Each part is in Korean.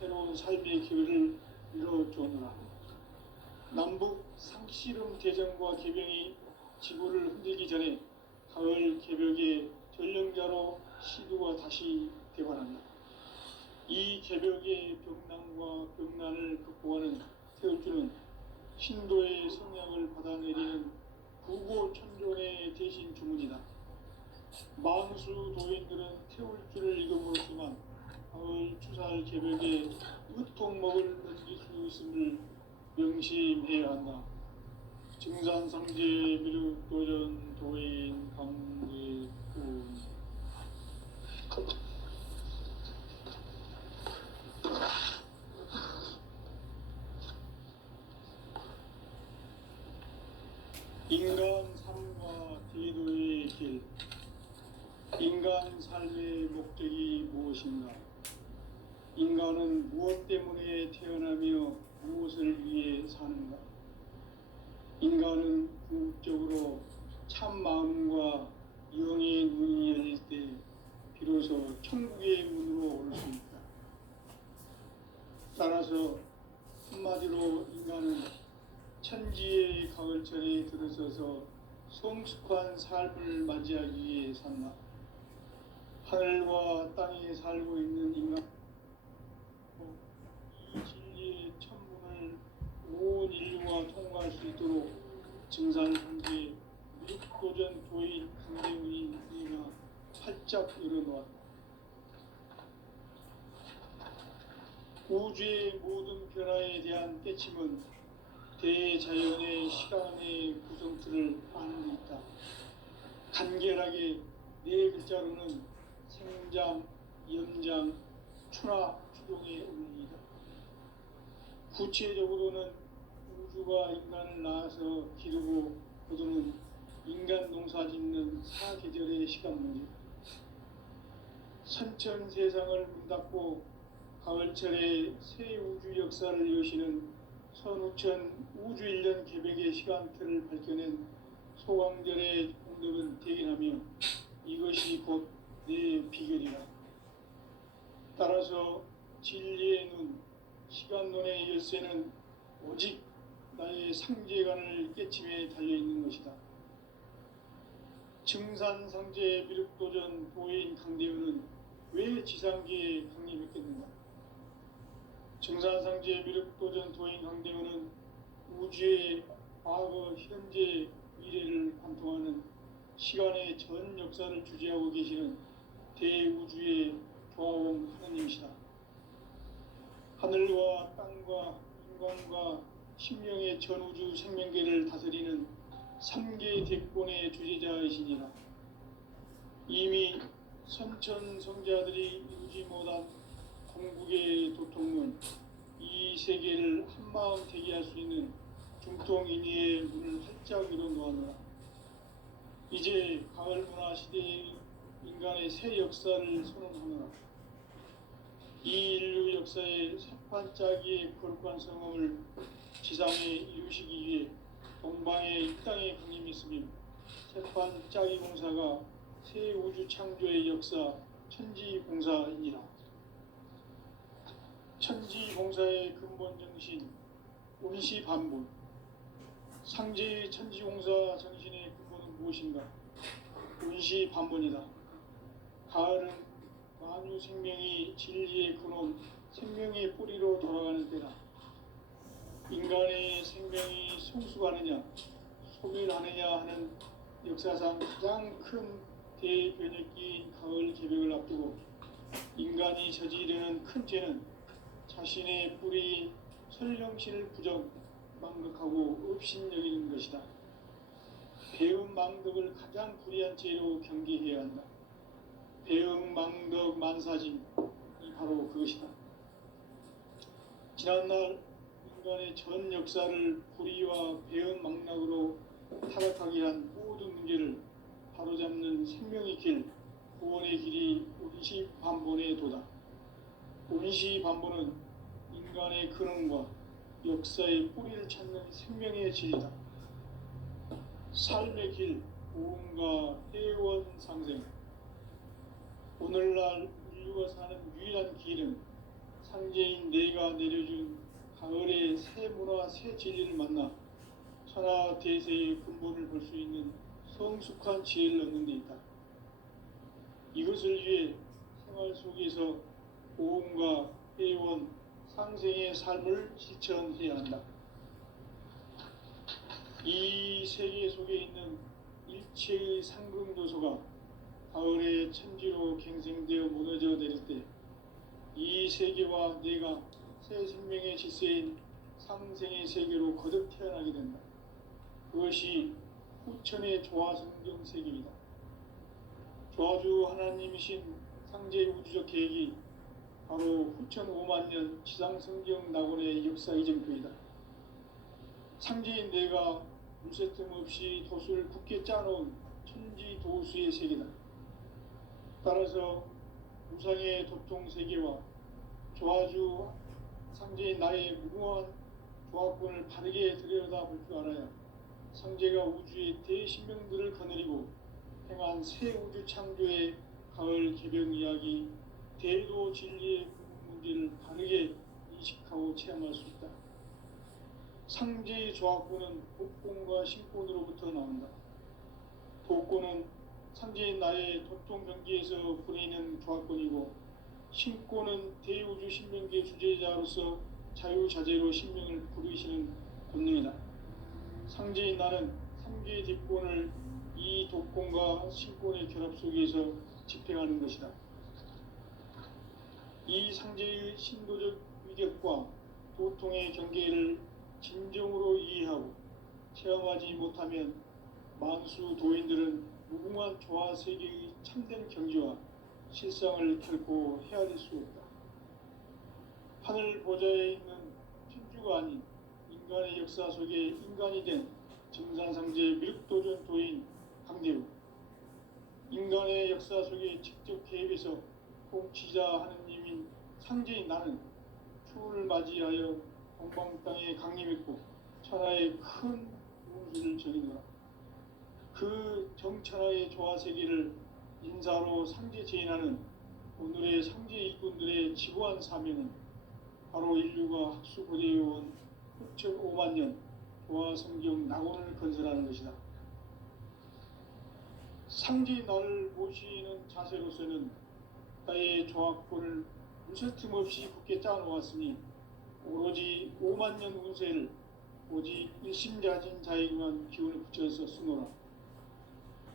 새로운 삶의 기회를 이뤄주느라 남북 상씨름 대전과 개병이 지구를 흔들기 전에 가을 개벽의 전령자로 시두가 다시 되관한다. 이 개벽의 벽난과 벽난을 극복하는 태울주는 신도의 성약을 받아내리는 구고천존의 대신 주문이다. 망수 도인들은 태울주를 읽음으로지만 가을 추살 개벽에 으통먹을 넘길 수 있음을 명심해야 한다. 증산상제 미륵도전 도인 강대군 인간 삶과 제도의 길. 인간 삶의 목적이 무엇인가? 인간은 무엇 때문에 태어나며 무엇을 위해 사는가? 인간은 궁극적으로 참 마음과 영의 눈이 열릴 때 비로소 천국의 문으로 올 수 있다. 따라서 한마디로 인간은 천지의 가을철에 들어서서 성숙한 삶을 맞이하기 위해 산다. 하늘과 땅에 살고 있는 인간, 이 진리의 천문을 온 인류가 통과할 수 있도록 증산상제 미륵도전 도인 강대훈이 우리가 활짝 열어놓았다. 우주의 모든 변화에 대한 깨침은 대자연의 시간의 구성틀을 아는 데 있다. 간결하게 네 글자로는 생장, 염장, 추나 추동의 원리이다. 구체적으로는 우주가 인간을 낳아서 기르고 거두는 인간 농사 짓는 사계절의 시간 문제. 선천 세상을 문 닫고 가을철에 새 우주 역사를 여시는 선우천 우주 1년 개벽의 시간틀을 밝혀낸 소강절의 공덕은 대견하며 이것이 곧 내 비결이라. 따라서 진리의 눈, 시간론의 열쇠는 오직 나의 상제관을 깨침에 달려있는 것이다. 증산상제 미륵도전 도인 강대훈은 왜 지상계에 강림했겠는가? 증산상제 미륵도전 도인 강대훈은 우주의 과거, 현재, 미래를 관통하는 시간의 전 역사를 주재하고 계시는 대우주의 조화원 하느님이시다. 하늘과 땅과 인간과 신명의 전우주 생명계를 다스리는 3개 대권의 주재자이시니라. 이미 선천성자들이 이루지 못한 궁극의 도통문, 이 세계를 한마음 되게 할 수 있는 중통인의의 문을 활짝 열어놓았노라. 이제 가을 문화 시대의 인간의 새 역사를 선언하노라. 이 인류 역사의 새판짜기의 거룩한 성험을 지상에 이루시기 위해 동방의 이 땅에 강림했으며 새판짜기 공사가 새 우주 창조의 역사 천지공사이니라. 천지공사의 근본 정신 운시반본. 상제의 천지공사 정신의 근본은 무엇인가? 운시반본이다. 가을은 만유 생명이 진리의 근원, 생명의 뿌리로 돌아가는 때다. 인간의 생명이 성숙하느냐, 소멸하느냐 하는 역사상 가장 큰 대변혁기인 가을 개벽을 앞두고 인간이 저지르는 큰 죄는 자신의 뿌리인 설령실을 부정, 망극하고 업신여기는 것이다. 배음 망덕을 가장 불의한 죄로 경계해야 한다. 배음 망덕 만사진이 바로 그것이다. 지난날 인간의 전 역사를 불의와 배음 망락으로 타락하게 한 모든 문제를 바로잡는 생명의 길, 구원의 길이 운시반본의 도다. 운시반본은 인간의 근원과 역사의 뿌리를 찾는 생명의 진리다. 삶의 길, 고음과 해원상생. 오늘날 인류가 사는 유일한 길은 상제인 내가 내려준 가을의 새 문화 새 진리를 만나 천하 대세의 근본을 볼 수 있는 성숙한 지혜를 얻는 데 있다. 이것을 위해 생활 속에서 보험과 회원, 상생의 삶을 실천해야 한다. 이 세계 속에 있는 일체의 상승도소가 가을의 천지로 갱생되어 무너져 내릴 때 이 세계와 내가 새 생명의 질서인 상생의 세계로 거듭 태어나게 된다. 그것이 후천의 조화성경 세계이다. 조화주 하나님이신 상제의 우주적 계획이 바로 후천 5만 년 지상성경 낙원의 역사 이정표이다. 상제인 내가 물새 틈 없이 도수를 굳게 짜놓은 천지 도수의 세계다. 따라서 우상의 도통 세계와 조화주 상제인 나의 무궁한 조화권을 바르게 들여다볼 줄 알아야 상제가 우주의 대신명들을 거느리고 행한 새 우주 창조의 가을 개병 이야기, 대도 진리의 문제를 바르게 인식하고 체험할 수 있다. 상제의 조화권은 복권과 신권으로부터 나온다. 복권은 상제인 나의 도통 경기에서 부리는 조화권이고, 신권은 대우주 신명기의 주제자로서 자유자재로 신명을 부르시는 본능이다. 상제인 나는 3개의 뒷권을 이 독권과 신권의 결합 속에서 집행하는 것이다. 이 상제의 신도적 위력과 도통의 경계를 진정으로 이해하고 체험하지 못하면 만수 도인들은 무궁한 조화 세계의 참된 경지와 실상을 결코 헤아릴 수 없다. 하늘 보좌에 있는 천주가 아닌 인간의 역사 속에 인간이 된 증산상제 미륵도전 도인 강대우, 인간의 역사 속에 직접 개입해서 통치자 하느님인 상제인 나는 추운을 맞이하여 동방 땅에 강림했고 천하의 큰 운수를 전이노라. 그 정천하의 조화세계를 인사로 상제 제인하는 오늘의 상제 일꾼들의 지구한 사명은 바로 인류가 학수고대해온 후천 5만 년 조화성경 낙원을 건설하는 것이다. 상제인 나를 모시는 자세로서는 나의 조화권을 무쇠틈 없이 굳게 짜놓았으니 오로지 5만 년 운세를 오직 일심자진 자에게만 기운을 붙여서 쓰노라.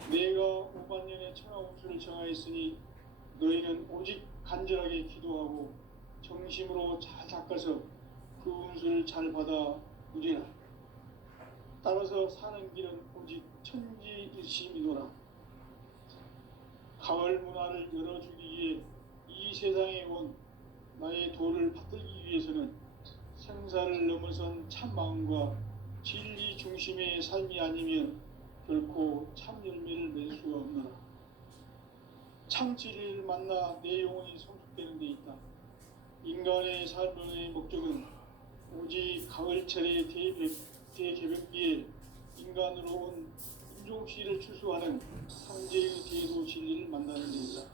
내가 5만 년의 천하 운수를 정하였으니 너희는 오직 간절하게 기도하고 정심으로 잘 닦아서 그 운수를 잘 받아 누리라. 따라서 사는 길은 오직 천지일심이노라. 가을 문화를 열어주기 위해 이 세상에 온 나의 도를 받들기 위해서는 생사를 넘어선 참마음과 진리 중심의 삶이 아니면 결코 참 열매를 맺을 수가 없노라. 참 진리를 만나 내 영혼이 성숙되는 데 있다. 인간의 삶의 목적은 오직 가을철의 대개벽기에 인간으로 온 인종시를 추수하는 상제의 대도 진리를 만나는 데 있다.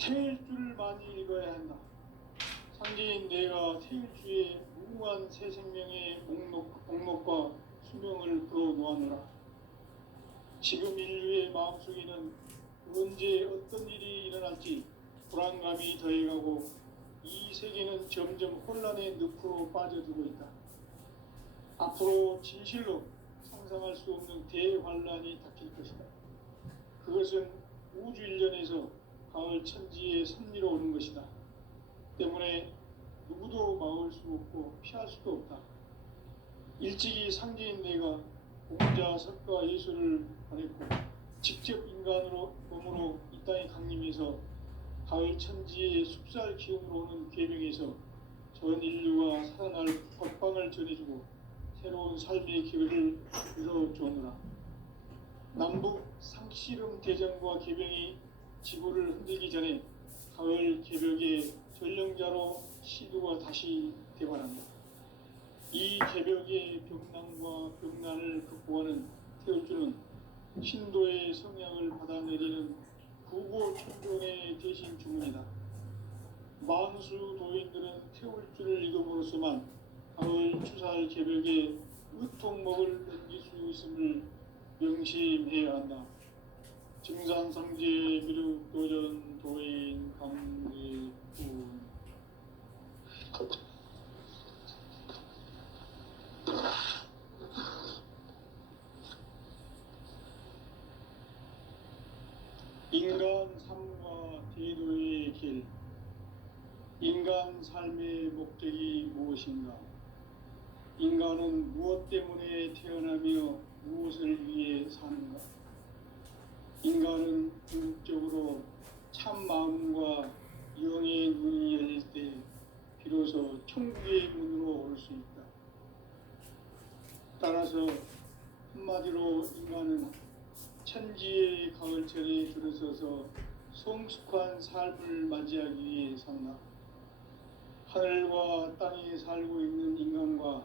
태일 줄을 많이 읽어야 한다. 상제인 내가 태일주의 무궁한 새 생명의 목록과 수명을 풀어놓았노라. 지금 인류의 마음속에는 언제 어떤 일이 일어날지 불안감이 더해가고 이 세계는 점점 혼란의 늪으로 빠져들고 있다. 앞으로 진실로 상상할 수 없는 대환란이 닥칠 것이다. 그것은 우주 일련에서 가을 천지의 섭리로 오는 것이다. 때문에 누구도 막을 수 없고 피할 수도 없다. 일찍이 상제인 내가 공자, 석가, 예수를 보냈고 직접 인간으로 몸으로 이 땅에 강림해서 가을 천지의 숲살 기운으로 오는 계명에서 전 인류가 살아날 법방을 전해주고 새로운 삶의 기회를 이뤄주오노라. 남북 상씨름 대전과 계병이 지구를 흔들기 전에 가을 개벽의 전령자로 시도가 다시 대발한다. 이 개벽의 병난과 병난을 극복하는 태울주는 신도의 성향을 받아내리는 구고 천종의 대신 주문이다. 만수 도인들은 태울 줄을 익음으로써만 가을 추사할 개벽에 의통목을 넘길 수 있음을 명심해야 한다. 증산상제 미륵도전 도인 강대군. 인간 삶과 대도의 길. 인간 삶의 목적이 무엇인가? 인간은 무엇 때문에 태어나며 무엇을 위해 사는가? 인간은 궁극적으로 참 마음과 영의 눈이 열릴 때 비로소 천국의 문으로 올 수 있다. 따라서 한마디로 인간은 천지의 가을철에 들어서서 성숙한 삶을 맞이하기 위해 산다. 하늘과 땅에 살고 있는 인간과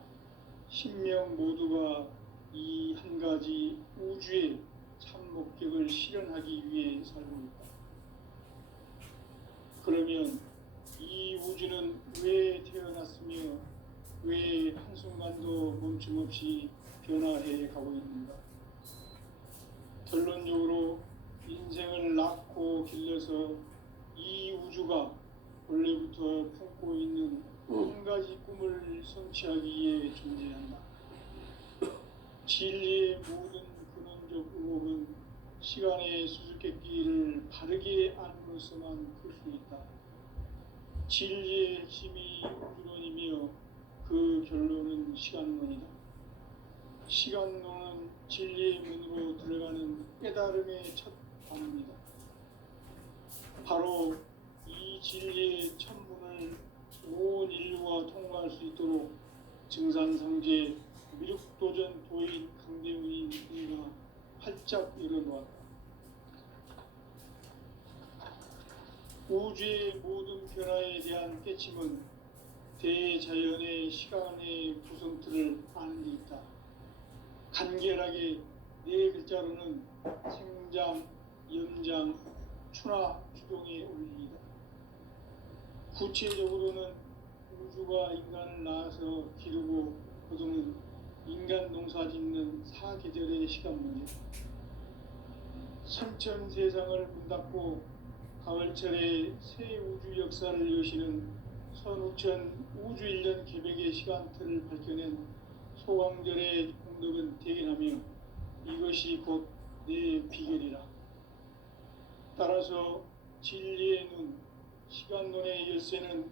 신명 모두가 이 한 가지 우주의 참 목적을 실현하기 위해 살고 있다. 그러면 이 우주는 왜 태어났으며 왜 한순간도 멈춤없이 변화해 가고 있는가? 결론적으로 인생을 낳고 길러서 이 우주가 원래부터 품고 있는 한 가지 꿈을 성취하기 위해 존재한다. 진리의 모든 근원적 의혹은 시간의 수수께끼를 바르게 안으로서만 풀 수 있다. 진리의 핵심이 우주론이며 그 결론은 시간론이다. 시간론은 진리의 문으로 들어가는 깨달음의 첫 단어입니다. 바로 이 진리의 첫 문을 온 인류가 통과할 수 있도록 증산상제 미륵도전 도인 강대훈이가 활짝 열어놓았다. 우주의 모든 변화에 대한 깨침은 대자연의 시간의 구성틀을 아는 데 있다. 간결하게 네 글자로는 생장, 연장, 추나 추동의 원리이다. 구체적으로는 우주가 인간을 낳아서 기르고 거두는 인간 농사 짓는 사계절의 시간 문제. 선천 세상을 문 닫고 가을철에 새 우주 역사를 여시는 선우천 우주 1년 개벽의 시간틀을 밝혀낸 소강절의 공덕은 대견하며 이것이 곧 내 비결이라. 따라서 진리의 눈, 시간론의 열쇠는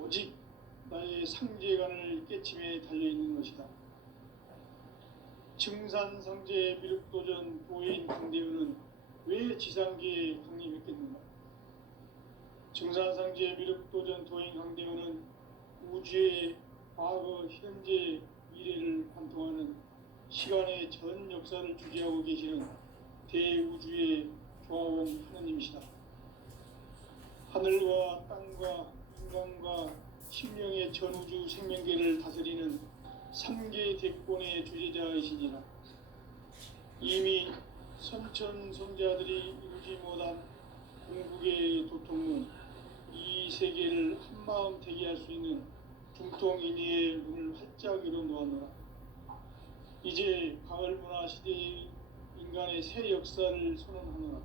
오직 나의 상제관을 깨침에 달려있는 것이다. 증산상제 미륵도전 도인 강대훈은 왜 지상계에 강림했겠는가? 증산상제 미륵도전 도인 강대훈은 우주의 과거, 현재, 미래를 관통하는 시간의 전 역사를 주재하고 계시는 대우주의 조화원 하느님이시다. 하늘과 땅과 인간과 신명의 전우주 생명계를 다스리는 3개 대권의 주제자이시니라. 이미 선천성자들이 이루지 못한 궁극의 도통은 이 세계를 한마음 되게 할 수 있는 중통인의의 문을 활짝 열어놓았노라. 이제 가을문화 시대의 인간의 새 역사를 선언하노라.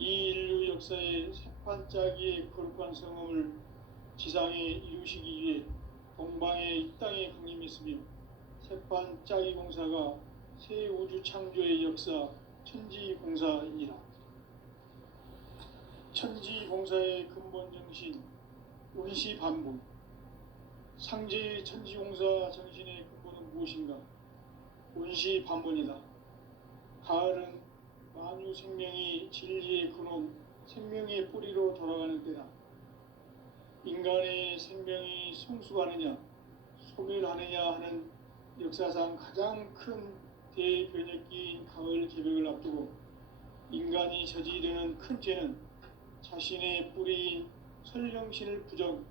이 인류 역사의 새판짜기의 거룩한 성음을 지상에 이루시기 위해 동방의 이 땅에 강림했으며 새판짜기 공사가 새 우주 창조의 역사 천지공사이니라. 천지공사의 근본 정신 운시반복. 상제의 천지공사 정신의 근본은 무엇인가? 운시반본이다. 가을은 만유 생명이 진리의 근원, 생명의 뿌리로 돌아가는 때다. 인간의 생명이 성숙하느냐, 소멸하느냐 하는 역사상 가장 큰 대변혁기인 가을 개벽을 앞두고 인간이 저지르는 큰 죄는 자신의 뿌리인 설령신을 부정,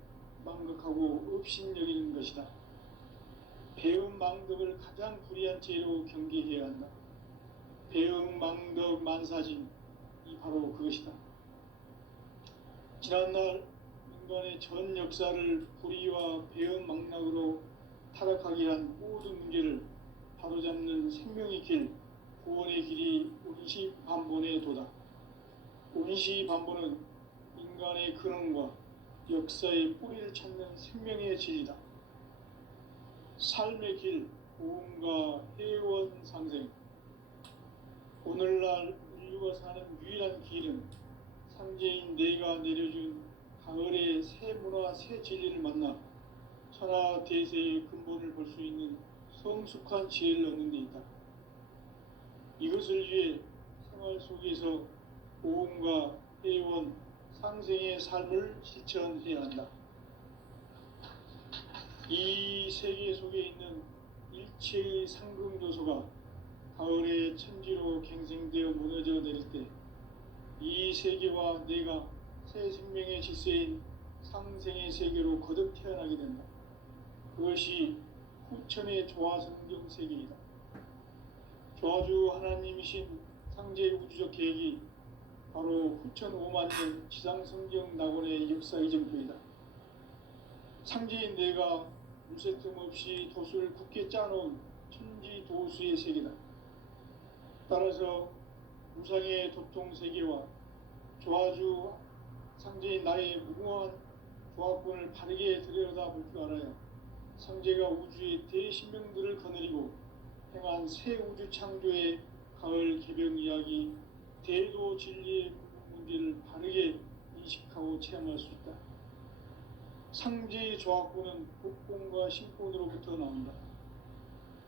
망극하고 업신여기는 것이다. 배음 망덕을 가장 불의한 죄로 경계해야 한다. 배음 망덕 만사진, 이 바로 그것이다. 지난날 인간의 전 역사를 불의와 배은 망락으로 타락하게 한 모든 문제를 바로잡는 생명의 길, 구원의 길이 운시반본에 도다. 운시반본은 인간의 근원과 역사의 뿌리를 찾는 생명의 진리다. 삶의 길, 구원과 회원 상생. 오늘날 인류가 사는 유일한 길은 삼재인 내가 내려준 가을의 새 문화, 새 진리를 만나 천하 대세의 근본을 볼 수 있는 성숙한 지혜를 얻는 데 있다. 이것을 위해 생활 속에서 보험과 회원, 상생의 삶을 실천해야 한다. 이 세계 속에 있는 일체의 상금 요소가 가을의 천지로 갱생되어 무너져 내릴 때 이 세계와 내가 새 생명의 질서인 상생의 세계로 거듭 태어나게 된다. 그것이 후천의 조화성경 세계이다. 조화주 하나님이신 상제 우주적 계획이 바로 후천 5만 년 지상성경 낙원의 역사 이정표이다. 상제인 내가 무쇠 틈 없이 도수를 굳게 짜놓은 천지 도수의 세계다. 따라서 우상의 도통 세계와 조화주 상제인 나의 무궁한 조합권을 바르게 들여다볼 줄 알아야 상제가 우주의 대신명들을 거느리고 행한 새 우주 창조의 가을 개병 이야기, 대도 진리의 문제를 바르게 인식하고 체험할 수 있다. 상제의 조합권은 복권과 신권으로부터 나온다.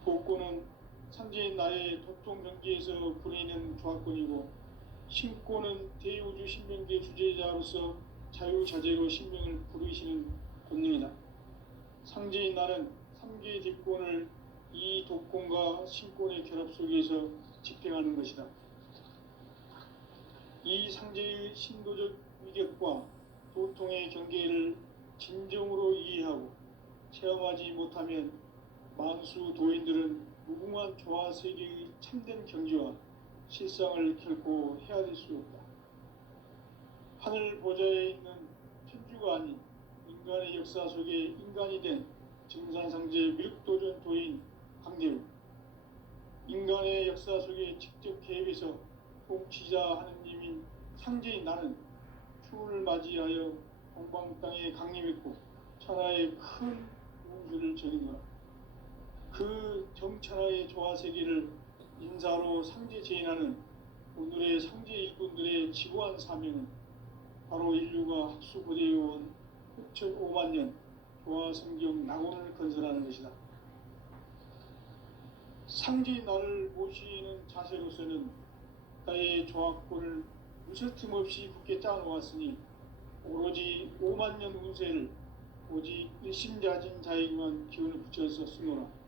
복권은 상제인 나의 도통 경계에서 부리는 조합권이고, 신권은 대우주 신명계 주제자로서 자유자재로 신명을 부르시는 권능이다. 상제인 나는 3개의 뒷권을 이 독권과 신권의 결합 속에서 집행하는 것이다. 이 상제의 신도적 위격과 도통의 경계를 진정으로 이해하고 체험하지 못하면 만수 도인들은 무궁한 조화 세계의 참된 경지와 실상을 결코 헤아릴 수 없다. 하늘 보좌에 있는 천주가 아닌 인간의 역사 속에 인간이 된 증산상제 미륵도전 도인 강대우, 인간의 역사 속에 직접 개입해서 통치자 하느님인 상제인 나는 추운을 맞이하여 동방 땅에 강림했고 천하의 큰 운수를 전인노라. 그 정천하의 조화세계를 인사로 상제 제인하는 오늘의 상제 일꾼들의 지고한 사명은 바로 인류가 학수고대해온 5천 5만 년 조화성경 낙원을 건설하는 것이다. 상제인 나를 모시는 자세로서는 나의 조합권을 무쇠틈 없이 굳게 짜놓았으니 오로지 5만 년 운세를 오직 일심자진 자에게만 기운을 붙여서 쓰노라.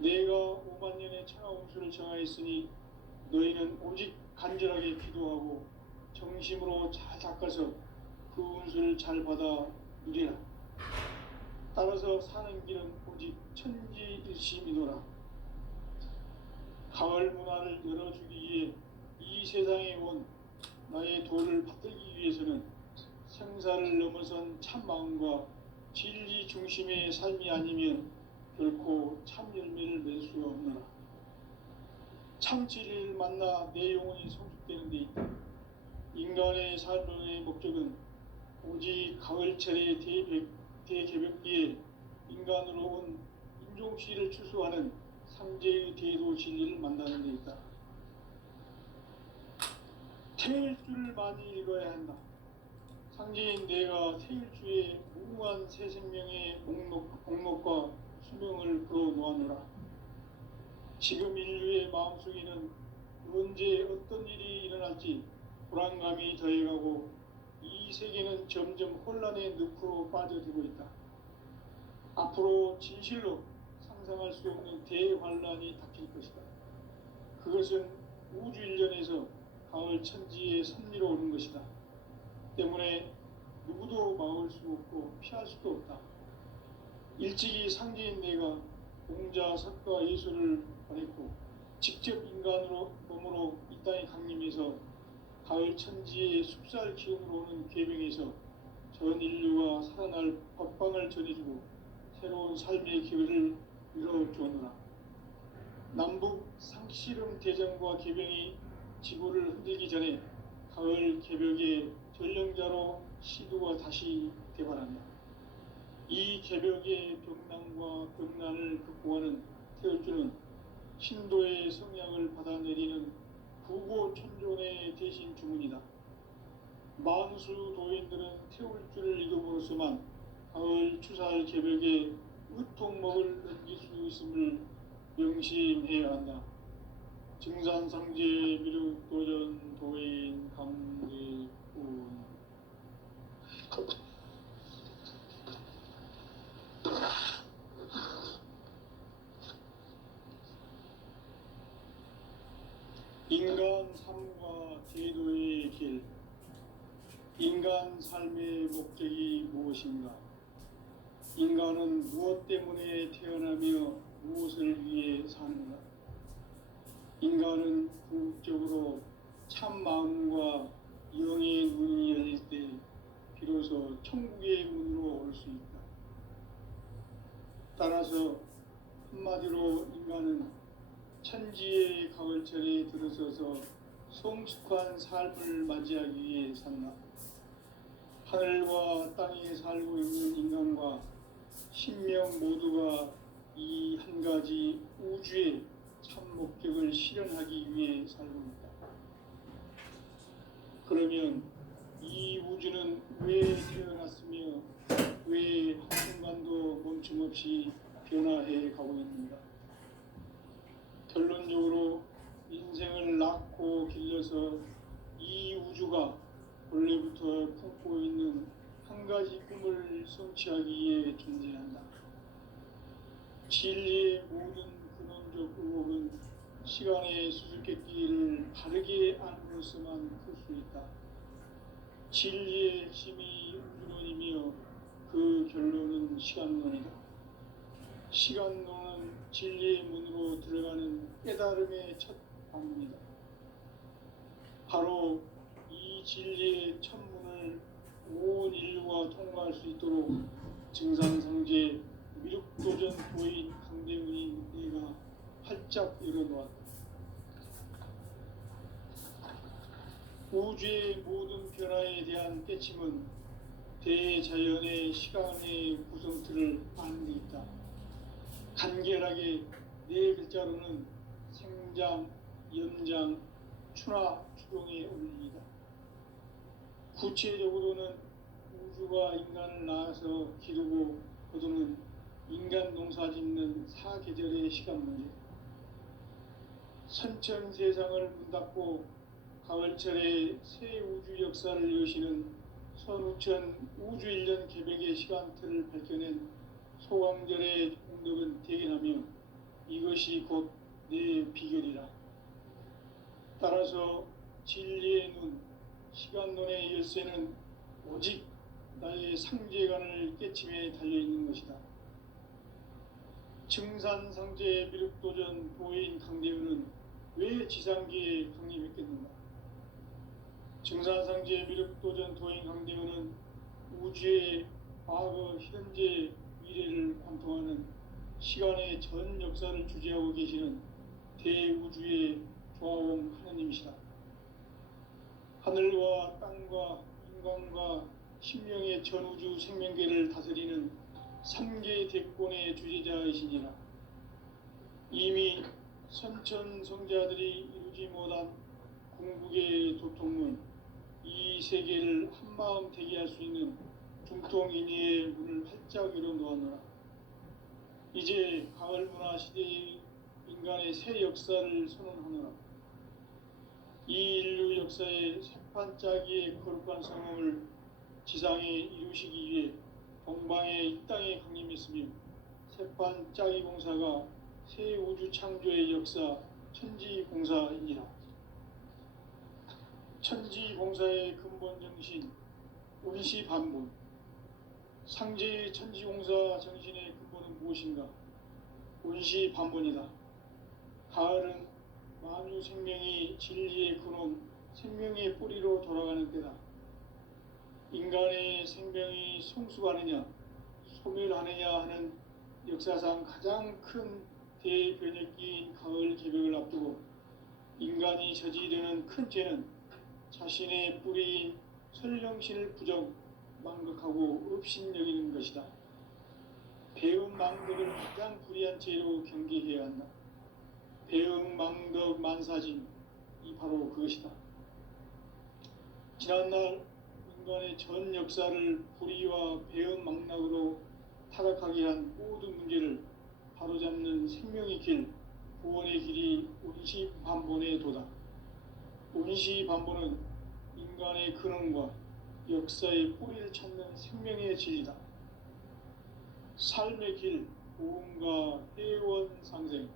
내가 5만 년의 천하 운수를 정하였으니 너희는 오직 간절하게 기도하고 정심으로 잘 닦아서 그 운수를 잘 받아 누리라. 따라서 사는 길은 오직 천지일심이노라. 가을 문화를 열어주기 위해 이 세상에 온 나의 도를 받들기 위해서는 생사를 넘어선 참마음과 진리 중심의 삶이 아니면 결코 참 열매를 맺을 수 없노라. 참 진리를 만나 내 영혼이 성숙되는 데 있다. 인간의 삶의 목적은 오직 가을철의 대개벽기에 인간으로 온 인종시를 추수하는 상제의 대도 진리를 만나는 데 있다. 태일주를 많이 읽어야 한다. 상제인 내가 태일주의 무궁한 새 생명의 목록과 수명을 풀어놓아노라. 지금 인류의 마음속에는 언제 어떤 일이 일어날지 불안감이 더해가고 이 세계는 점점 혼란의 늪으로 빠져들고 있다. 앞으로 진실로 상상할 수 없는 대환란이 닥칠 것이다. 그것은 우주 일련에서 가을 천지의 섭리로 오는 것이다. 때문에 누구도 막을 수 없고 피할 수도 없다. 일찍이 상제인 내가 공자, 석가, 예수를 보냈고 직접 인간으로 몸으로 이 땅에 강림해서 가을 천지의 숲살 기운으로 오는 계명에서 전 인류가 살아날 법방을 전해주고 새로운 삶의 기회를 열어주었노라. 남북 상씨름 대전과 개병이 지구를 흔들기 전에 가을 개벽의 전령자로 시도가 다시 되바란다. 이 개벽의 병난과 병난을 극복하는 태울주는 신도의 성향을 받아내리는 부고천존의 대신 주문이다. 만수 도인들은 태울주를 이름으로서만 가을 추살 개벽에 으통먹을 넘길 수 있음을 명심해야 한다. 증산상제 미륵도전 도인 강대군. 인간 삶과 제도의 길. 인간 삶의 목적이 무엇인가? 인간은 무엇 때문에 태어나며 무엇을 위해 사는가? 인간은 궁극적으로 참 마음과 영의 눈이 열릴 때 비로소 천국의 문으로 올 수 있다. 따라서 한마디로 인간은 천지의 가을철에 들어서서 성숙한 삶을 맞이하기 위해 산다. 하늘과 땅에 살고 있는 인간과 신명 모두가 이 한 가지 우주의 참 목적을 실현하기 위해 살고 있다. 그러면 이 우주는 왜 태어났으며 왜 한순간도 멈춤없이 변화해 가고 있는가? 결론적으로 인생을 낳고 길러서 이 우주가 원래부터 품고 있는 한 가지 꿈을 성취하기 위해 존재한다. 진리의 모든 근원적 의혹은 시간의 수수께끼를 바르게 안으로서만 풀 수 있다. 진리의 핵심이 우주론이며 그 결론은 시간론이다. 시간론은 진리의 문으로 들어가는 깨달음의 첫 방문이다. 바로 이 진리의 첫 문을 온 인류가 통과할 수 있도록 증산상제 미륵도전 도인 강대훈이 내가 활짝 열어놓았다. 우주의 모든 변화에 대한 깨침은 대자연의 시간의 구성틀을 아는 데 있다. 간결하게 네 글자로는 생장, 연장, 추나 추동의 원리이다. 구체적으로는 우주가 인간을 낳아서 기르고 거두는 인간 농사 짓는 사계절의 시간 문제. 선천 세상을 문 닫고 가을철에 새 우주 역사를 여시는 선우천 우주 1년 개벽의 시간틀을 밝혀낸 소강절의 공덕은 대견하며 이것이 곧 내 비결이라. 따라서 진리의 눈, 시간론의 열쇠는 오직 나의 상제관을 깨침에 달려있는 것이다. 증산상제 미륵도전 도인 강대훈은 왜 지상계에 강림했겠는가? 증산상제 미륵도전 도인 강대훈은 우주의 과거, 현재, 미래를 관통하는 시간의 전 역사를 주재하고 계시는 대우주의 조화원 하느님이시다. 하늘과 땅과 인간과 신명의 전우주 생명계를 다스리는 3계 대권의 주제자이시니라. 이미 선천성자들이 이루지 못한 궁극의 도통문, 이 세계를 한마음 되게 할 수 있는 중통인의의 문을 활짝 열어놓았노라. 이제 가을 문화 시대의 인간의 새 역사를 선언하노라. 이 인류 역사의 새판짜기의 거룩한 성공을 지상에 이루시기 위해 동방에 이 땅에 강림했으며 새판짜기 공사가 새 우주 창조의 역사 천지공사이니라. 천지공사의 근본 정신 운시반본. 상제의 천지공사 정신의 근본은 무엇인가? 운시반본이다. 가을은 만유 생명이 진리의 근원, 생명의 뿌리로 돌아가는 때다. 인간의 생명이 성숙하느냐 소멸하느냐 하는 역사상 가장 큰 대변혁기인 가을 개벽을 앞두고 인간이 저지르는 큰 죄는 자신의 뿌리인 설령신을 부정, 망각하고 업신여기는 것이다. 배음 망덕을 가장 불의한 죄로 경계해야 한다. 배음 망덕 만사진, 이 바로 그것이다. 지난날 인간의 전 역사를 불의와 배음 망락으로 타락하게 한 모든 문제를 바로잡는 생명의 길, 구원의 길이 운시반본에 도다. 운시반본은 인간의 근원과 역사의 뿌리를 찾는 생명의 진리다. 삶의 길, 구원과 회원 상생.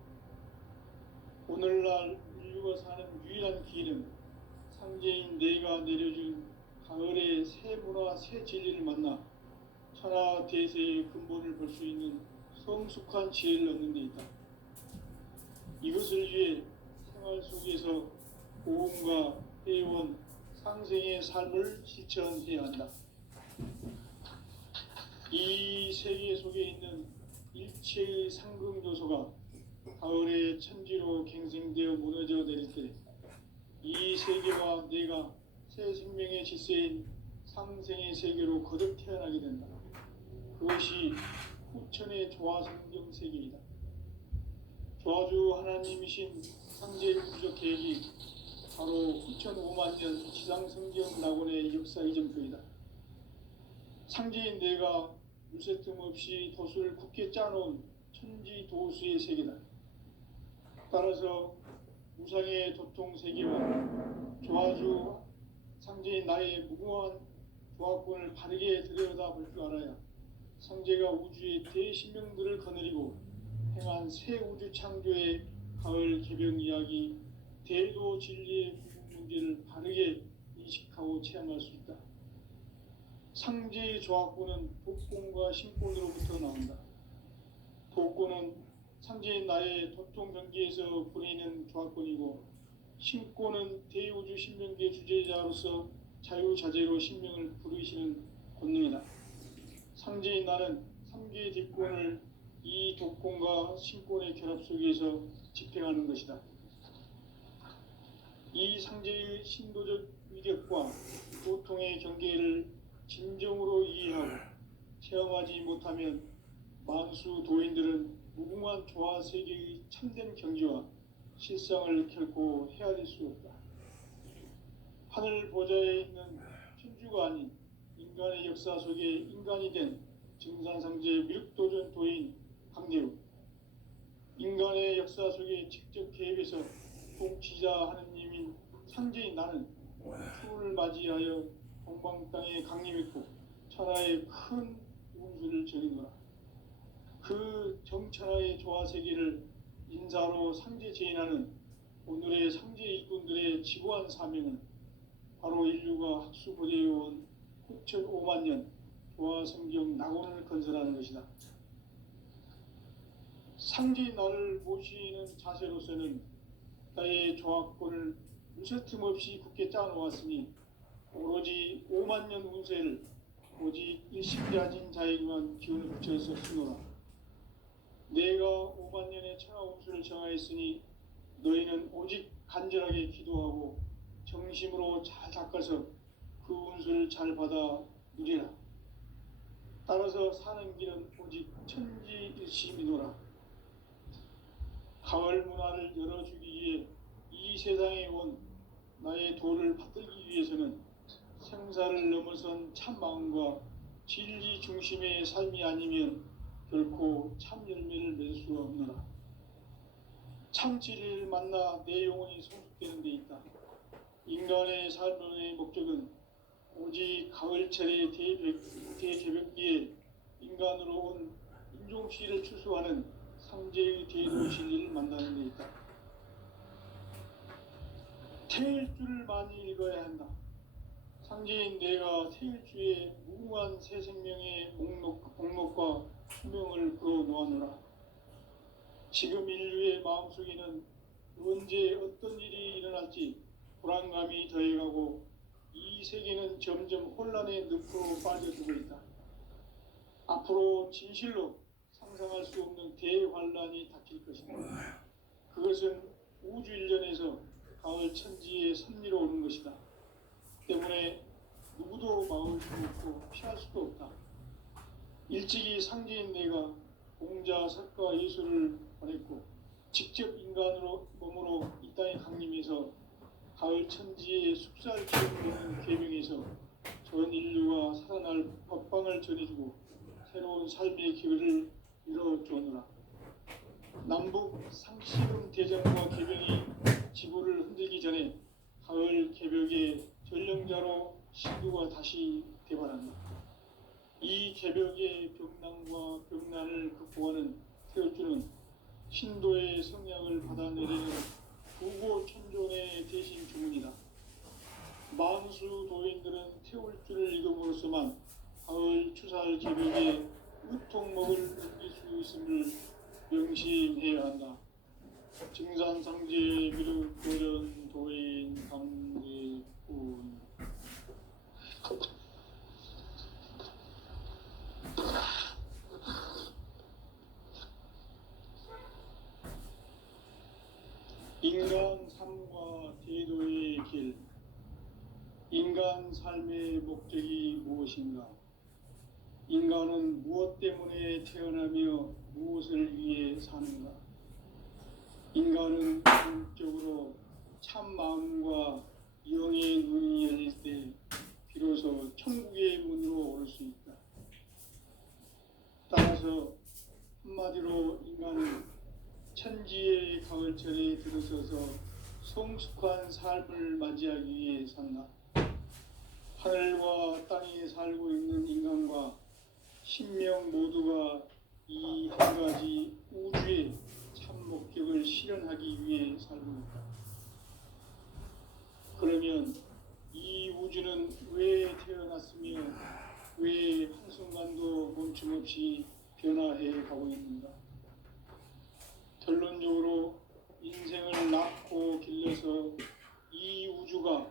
오늘날 인류가 사는 유일한 길은 상제인 내가 내려준 가을의 새 문화, 새 진리를 만나 천하 대세의 근본을 볼 수 있는 성숙한 지혜를 얻는 데 있다. 이것을 위해 생활 속에서 고음과 회원, 상생의 삶을 실천해야 한다. 이 세계 속에 있는 일체의 상극 요소가 가을의 천지로 갱생되어 무너져 내릴 때 이 세계와 내가 새 생명의 질서인 상생의 세계로 거듭 태어나게 된다. 그것이 후천의 조화성경 세계이다. 조화주 하나님이신 상제 우주적 계획이 바로 후천 5만 년 지상성경 낙원의 역사 이전표이다. 상제인 내가 물새틈 없이 도수를 굳게 짜놓은 천지 도수의 세계다. 따라서 무상의 도통 세계와 조화주 상제인 나의 무궁한 조화권을 바르게 들여다볼 줄 알아야 상제가 우주의 대신명들을 거느리고 행한 새 우주 창조의 가을 개벽 이야기, 대도 진리의 구분 문제를 바르게 인식하고 체험할 수 있다. 상제의 조화권은 독권과 신권으로부터 나온다. 독권은 상제인 나의 도통 경계에서 보내는 조화권이고, 신권은 대우주 신명계 주제자로서 자유자재로 신명을 부르시는 권능이다. 상제인 나는 3개의 뒷권을 이 독권과 신권의 결합 속에서 집행하는 것이다. 이 상제의 신도적 위력과 보통의 경계를 진정으로 이해하고 체험하지 못하면 만수 도인들은 무궁한 조화 세계의 참된 경지와 실상을 결코 헤아릴 수 없다. 하늘 보좌에 있는 천주가 아닌 인간의 역사 속에 인간이 된 증산상제 미륵도전 도인 강대우, 인간의 역사 속에 직접 개입해서 통치자 하느님인 상제인 나는 추운을 맞이하여 동방 땅에 강림했고 천하의 큰 운수를 전인노라. 그 정천하의 조화 세계를 인사로 상제 제인하는 오늘의 상제 일꾼들의 지고한 사명은 바로 인류가 학수고대해온 후천 5만 년 조화 성경 낙원을 건설하는 것이다. 상제인 나를 모시는 자세로서는 나의 조화권을 무쇠틈 없이 굳게 짜놓았으니 오로지 5만 년 운세를 오직 일심자진 자에게만 기운을 붙여서 쓰노라. 내가 5만 년의 천하 운수를 정하였으니 너희는 오직 간절하게 기도하고 정심으로 잘 닦아서 그 운수를 잘 받아 누리라. 따라서 사는 길은 오직 천지일심이노라. 가을 문화를 열어주기 위해 이 세상에 온 나의 도를 받들기 위해서는 생사를 넘어선 참 마음과 진리 중심의 삶이 아니면 결코 참 열매를 맺을 수가 없노라. 참 진리를 만나 내 영혼이 성숙되는 데 있다. 인간의 삶의 목적은 오직 가을철의 대개벽기에 인간으로 온 인종씨를 추수하는 상제의 대도 진리를 만나는 데 있다. 태일주를 많이 읽어야 한다. 상제인 내가 태일주의 무궁한 새 생명의 목록과 수명을 풀어놓아노라. 지금 인류의 마음속에는 언제 어떤 일이 일어날지 불안감이 더해가고 이 세계는 점점 혼란의 늪으로 빠져들고 있다. 앞으로 진실로 상상할 수 없는 대환란이 닥칠 것이다. 그것은 우주 일련에서 가을 천지의 섭리로 오는 것이다. 때문에 누구도 막을 수 없고 피할 수도 없다. 일찍이 상제인 내가 공자, 석가, 예수를 보냈고 직접 인간으로 몸으로 이 땅에 강림해서 가을 천지의 숙살 기운을 놓는 계명에서 전 인류가 살아날 법방을 전해주고 새로운 삶의 기회를 이뤄주느라. 남북 상시름 대전과 개벽이 지구를 흔들기 전에 가을 개벽의 전령자로 신두가 다시 대발한다. 이 개벽의 병난과 병난을 극복하는 태울주는 신도의 성약을 받아내리는 부고천존의 대신 주문이다. 만수 도인들은 태울주를 읽음으로써만 가을 추살 개벽의 으통목을 넘길 수 있음을 명심해야 한다. 증산상제 미륵 도전 도인 강대군. 인간 삶과 대도의 길. 인간 삶의 목적이 무엇인가? 인간은 무엇 때문에 태어나며 무엇을 위해 사는가? 인간은 궁극적으로 참 마음과 영의 눈이 열릴 때 비로소 천국의 문으로 오를 수 있다. 따라서 한마디로 인간은 천지의 가을철에 들어서서 성숙한 삶을 맞이하기 위해 산다. 하늘과 땅에 살고 있는 인간과 신명 모두가 이 한 가지 우주의 참 목적을 실현하기 위해 살고 있다. 그러면 이 우주는 왜 태어났으며 왜 한순간도 멈춤없이 변화해 가고 있는가? 결론적으로 인생을 낳고 길러서 이 우주가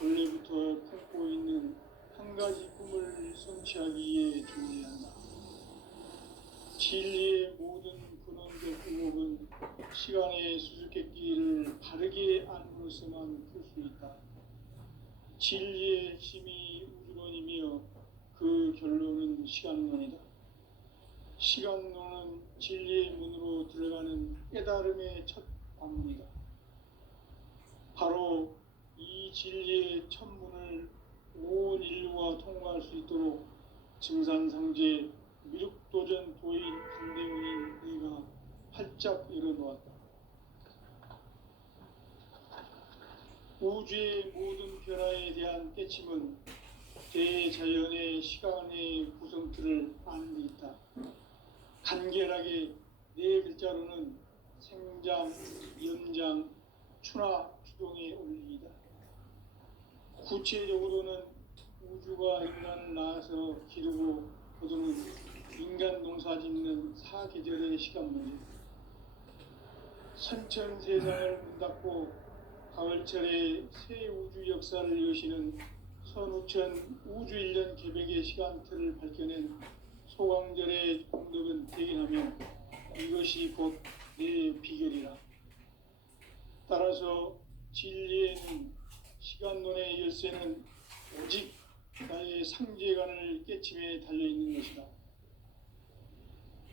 원래부터 품고 있는 한 가지 꿈을 성취하기 위해 준비해야 한다. 진리의 모든 근원적 의목은 시간의 수수께끼를 바르게 안으로서만 풀 수 있다. 진리의 핵심이 우주론이며 그 결론은 시간론이다. 시간론은 진리의 문으로 들어가는 깨달음의 첫 관문이다. 바로 이 진리의 첫 문을 온 인류가 통과할 수 있도록 증산상제 미륵도전 도인 강대훈인 내가 활짝 열어놓았다. 우주의 모든 변화에 대한 깨침은 대자연의 시간의 구성틀을 아는 데 있다. 간결하게 네 글자로는 생장, 연장, 추나 추동의 원리이다. 구체적으로는 우주가 인간을 낳아서 기르고 거두는 인간 농사 짓는 사계절의 시간 문제. 선천 세상을 문 닫고 가을철에 새 우주 역사를 여시는 선우천 우주 1년 개벽의 시간틀을 밝혀낸 소강절의 공덕은 대견하며 이것이 곧 내 비결이라. 따라서 진리에는 시간론의 열쇠는 오직 나의 상제관을 깨침에 달려있는 것이다.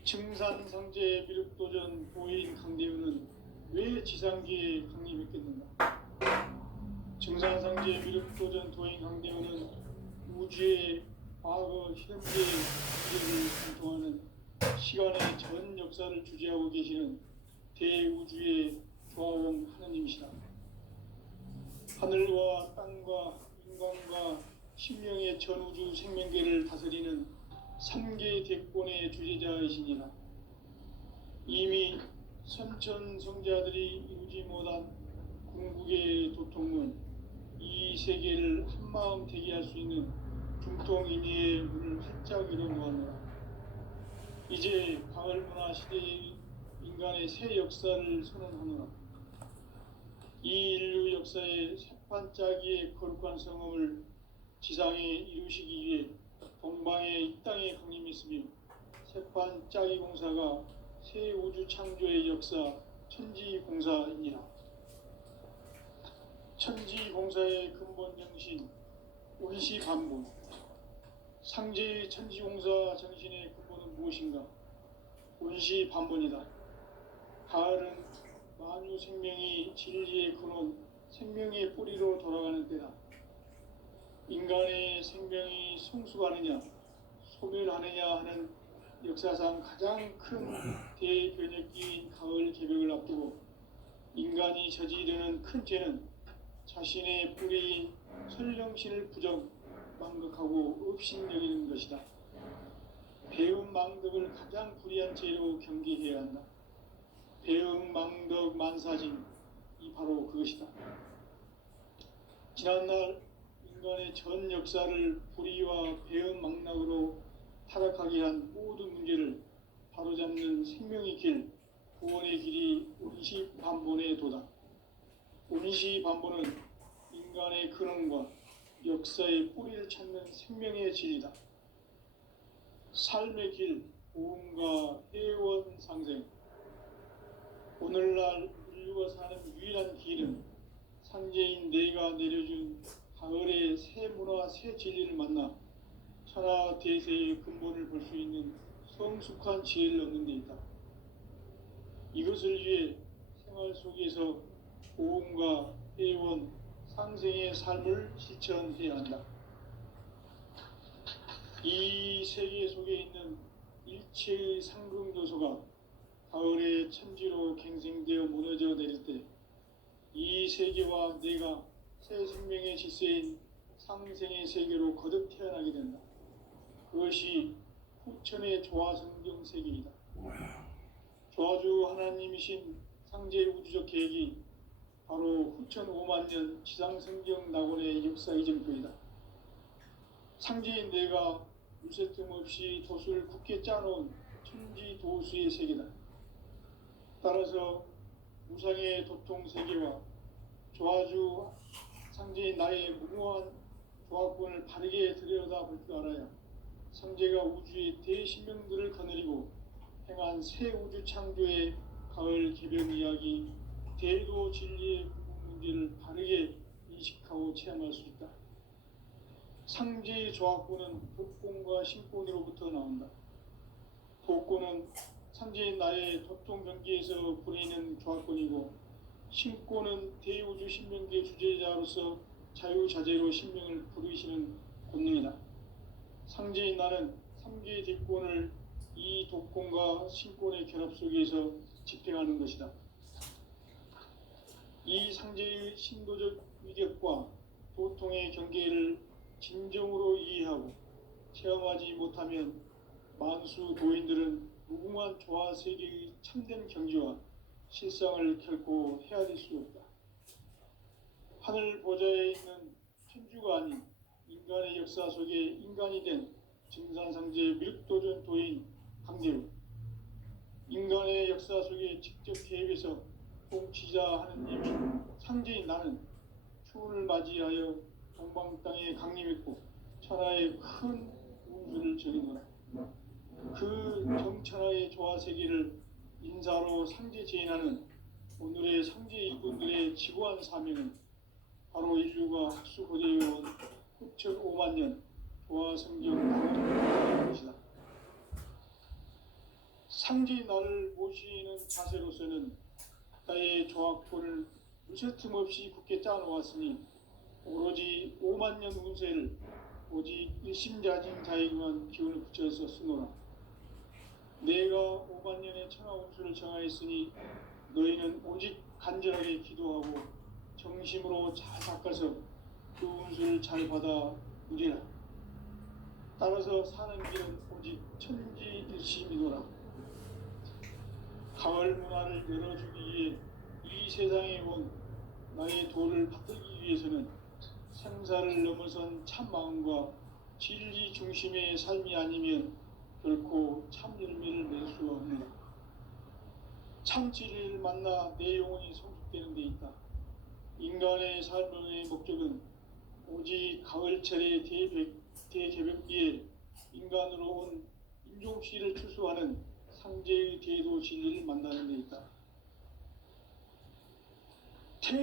증산상제 미륵도전 도인 강대훈은 왜 지상기에 강림했겠는가? 증산상제 미륵도전 도인 강대훈은 우주의 과거, 현재, 미래를 관통하는 시간의 전 역사를 주재하고 계시는 대우주의 조화원 하느님이시다. 하늘과 땅과 인간과 신명의 전우주 생명계를 다스리는 3개 대권의 주제자이시니라. 이미 선천 성자들이 이루지 못한 궁극의 도통문, 이 세계를 한마음 되게 할 수 있는 중통인의의 문을 활짝 열어놓았노라. 이제 가을 문화 시대의 인간의 새 역사를 선언하노라. 이 인류 역사의 새판짜기의 거룩한 성음을 지상에 이루시기 위해 동방의 이 땅에 강림했으며 새판짜기 공사가 새 우주 창조의 역사 천지공사이니라. 천지공사의 근본 정신 원시반본. 상제의 천지공사 정신의 근본은 무엇인가? 원시반본이다. 가을은 만유 생명이 진리의 근원, 생명의 뿌리로 돌아가는 때다. 인간의 생명이 성숙하느냐, 소멸하느냐 하는 역사상 가장 큰 대변혁기인 가을 개벽을 앞두고 인간이 저지르는 큰 죄는 자신의 뿌리인 설령신을 부정, 망극하고 업신여기는 것이다. 배음 망덕을 가장 불의한 죄로 경계해야 한다. 배음 망덕 만사진, 이 바로 그것이다. 지난날 인간의 전 역사를 불의와 배음 망락으로 타락하게 한 모든 문제를 바로잡는 생명의 길, 구원의 길이 원시반본의 도다. 원시반본은 인간의 근원과 역사의 뿌리를 찾는 생명의 진리다. 삶의 길, 보험과 회원 상생. 오늘날 인류가 사는 유일한 길은 상제인 내가 내려준 가을의 새 문화, 새 진리를 만나 천하 대세의 근본을 볼 수 있는 성숙한 지혜를 얻는 데 있다. 이것을 위해 생활 속에서 보험과 회원, 상생의 삶을 실천해야 한다. 이 세계 속에 있는 일체의 상금 요소가 가을의 천지로 갱생되어 무너져 내릴 때 이 세계와 내가 새 생명의 질서인 상생의 세계로 거듭 태어나게 된다. 그것이 후천의 조화성경 세계이다. 조화주 하나님이신 상제의 우주적 계획이 바로 후천 5만 년 지상성경 낙원의 역사 이전표이다. 상제인 내가 물새 틈 없이 도수를 굳게 짜놓은 천지 도수의 세계다. 따라서 무상의 도통 세계와 조화주 상제인 나의 무궁한 조화권을 바르게 들여다볼 줄 알아야 상제가 우주의 대신명들을 거느리고 행한 새 우주 창조의 가을 개벽 이야기, 대도 진리의 문제를 바르게 인식하고 체험할 수 있다. 상제의 조화권은 복권과 신권으로부터 나온다. 복권은 상제인 나의 도통 경계에서 부리는 조화권이고, 신권은 대우주 신명계 주제자로서 자유자재로 신명을 부르시는 권능이다. 상제인 나는 3개의 대권을 이 독권과 신권의 결합 속에서 집행하는 것이다. 이 상제의 신도적 위격과 도통의 경계를 진정으로 이해하고 체험하지 못하면 만수 도인들은 무궁한 조화 세계의 참된 경지와 실상을 결코 헤아릴 수 없다. 하늘 보좌에 있는 천주가 아닌 인간의 역사 속에 인간이 된 증산상제 밀도전 도인 강제로 인간의 역사 속에 직접 개입해서 통치자 하느님인 상제인 나는 추운을 맞이하여 동방 땅에 강림했고 천하의 큰 운수를 저리노라. 그 정천하의 조화 세계를 인사로 상제 제인하는 오늘의 상제 일꾼들의 지고한 사명은 바로 인류가 학수고대해온 후천 5만 년 조화 성경 낙원의 것이다. 상제인 나를 모시는 자세로서는 나의 조화권을 무쇠틈 없이 굳게 짜놓았으니 오로지 5만 년 운세를 오직 일심자진 자에게만 기운을 붙여서 쓰노라. 내가 5만 년의 천하 운수를 정하였으니 너희는 오직 간절하게 기도하고 정심으로 잘 닦아서 그 운수를 잘 받아 누리라. 따라서 사는 길은 오직 천지일심이노라. 가을 문화를 열어주기 위해 이 세상에 온 나의 도를 받들기 위해서는 생사를 넘어선 참마음과 진리 중심의 삶이 아니면 결코 참 열매를 낼 수 없느라. 참 진리를 만나 내 영혼이 성숙되는 데 있다. 인간의 삶의 목적은 오직 가을철의 대개벽기에 인간으로 온 인종씨를 추수하는 상제의 대도 진리를 만나는 데 있다.